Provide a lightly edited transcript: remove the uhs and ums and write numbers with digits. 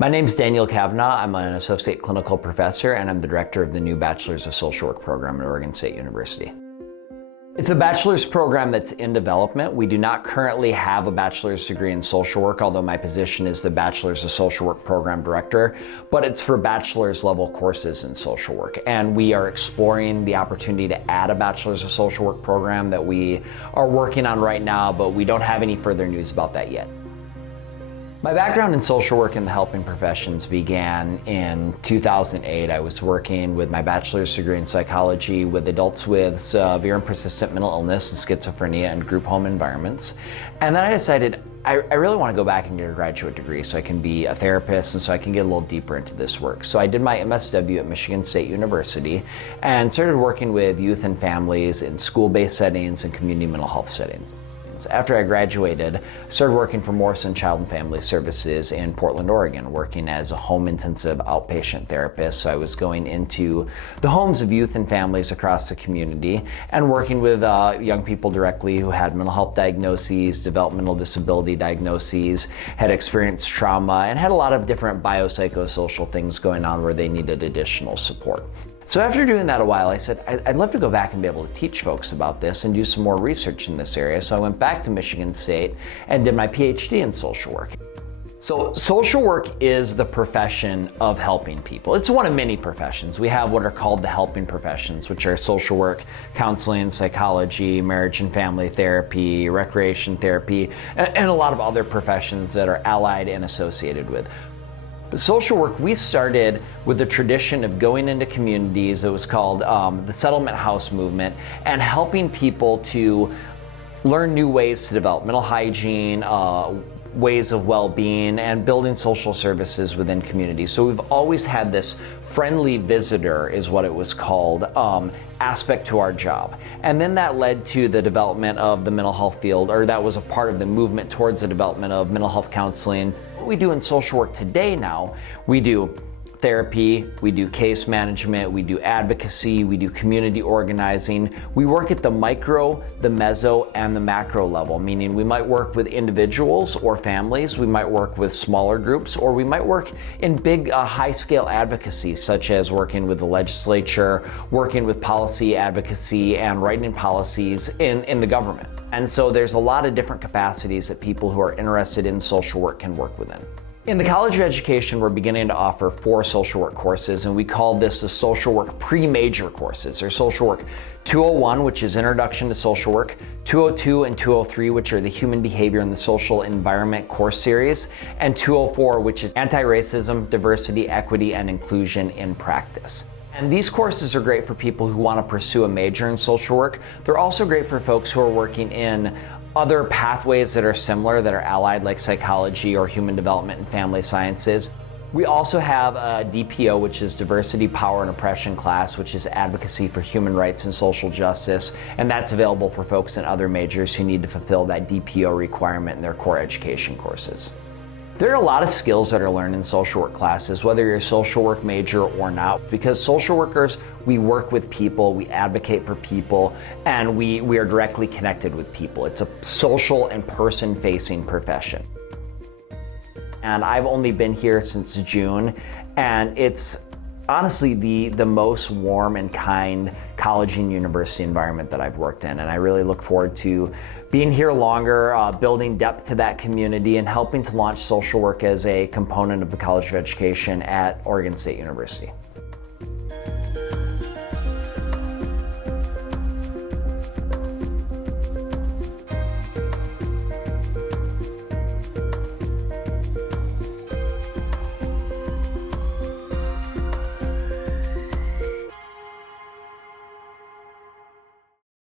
My name's Daniel Cavanaugh. I'm an associate clinical professor and I'm the director of the new Bachelor's of Social Work program at Oregon State University. It's a bachelor's program that's in development. We do not currently have a bachelor's degree in social work, although my position is the Bachelor's of Social Work program director, but it's for bachelor's level courses in social work. And we are exploring the opportunity to add a Bachelor's of Social Work program that we are working on right now, but we don't have any further news about that yet. My background in social work and the helping professions began in 2008. I was working with my bachelor's degree in psychology with adults with severe and persistent mental illness and schizophrenia and group home environments. And then I decided I really want to go back and get a graduate degree so I can be a therapist and so I can get a little deeper into this work. So I did my MSW at Michigan State University and started working with youth and families in school-based settings and community mental health settings. After I graduated, I started working for Morrison Child and Family Services in Portland, Oregon, working as a home intensive outpatient therapist. So I was going into the homes of youth and families across the community and working with young people directly who had mental health diagnoses, developmental disability diagnoses, had experienced trauma, and had a lot of different biopsychosocial things going on where they needed additional support. So after doing that a while, I said, I'd love to go back and be able to teach folks about this and do some more research in this area. So I went back to Michigan State and did my PhD in social work. So social work is the profession of helping people. It's one of many professions. We have what are called the helping professions, which are social work, counseling, psychology, marriage and family therapy, recreation therapy, and a lot of other professions that are allied and associated with. But social work, we started with the tradition of going into communities. It was called the settlement house movement, and helping people to learn new ways to develop mental hygiene, ways of well-being, and building social services within communities. So we've always had this friendly visitor, is what it was called, aspect to our job. And then that led to the development of the mental health field, or that was a part of the movement towards the development of mental health counseling. What we do in social work today now, we do therapy, we do case management, we do advocacy, we do community organizing. We work at the micro, the meso, and the macro level, meaning we might work with individuals or families, we might work with smaller groups, or we might work in big, high-scale advocacy, such as working with the legislature, working with policy advocacy, and writing policies in the government. And so there's a lot of different capacities that people who are interested in social work can work within. In the College of Education, we're beginning to offer 4 social work courses, and we call this the social work pre-major courses. There's social work 201, which is Introduction to Social Work, 202 and 203, which are the Human Behavior and the Social Environment course series, and 204, which is Anti-Racism, Diversity, Equity, and Inclusion in Practice. And these courses are great for people who want to pursue a major in social work. They're also great for folks who are working in other pathways that are similar, that are allied, like psychology or human development and family sciences. We also have a DPO, which is Diversity, Power, and Oppression class, which is Advocacy for Human Rights and Social Justice, and that's available for folks in other majors who need to fulfill that DPO requirement in their core education courses. There are a lot of skills that are learned in social work classes, whether you're a social work major or not, because social workers, we work with people, we advocate for people, and we are directly connected with people. It's a social and person-facing profession. And I've only been here since June, and it's honestly the most warm and kind college and university environment that I've worked in, and I really look forward to being here longer, building depth to that community, and helping to launch social work as a component of the College of Education at Oregon State University.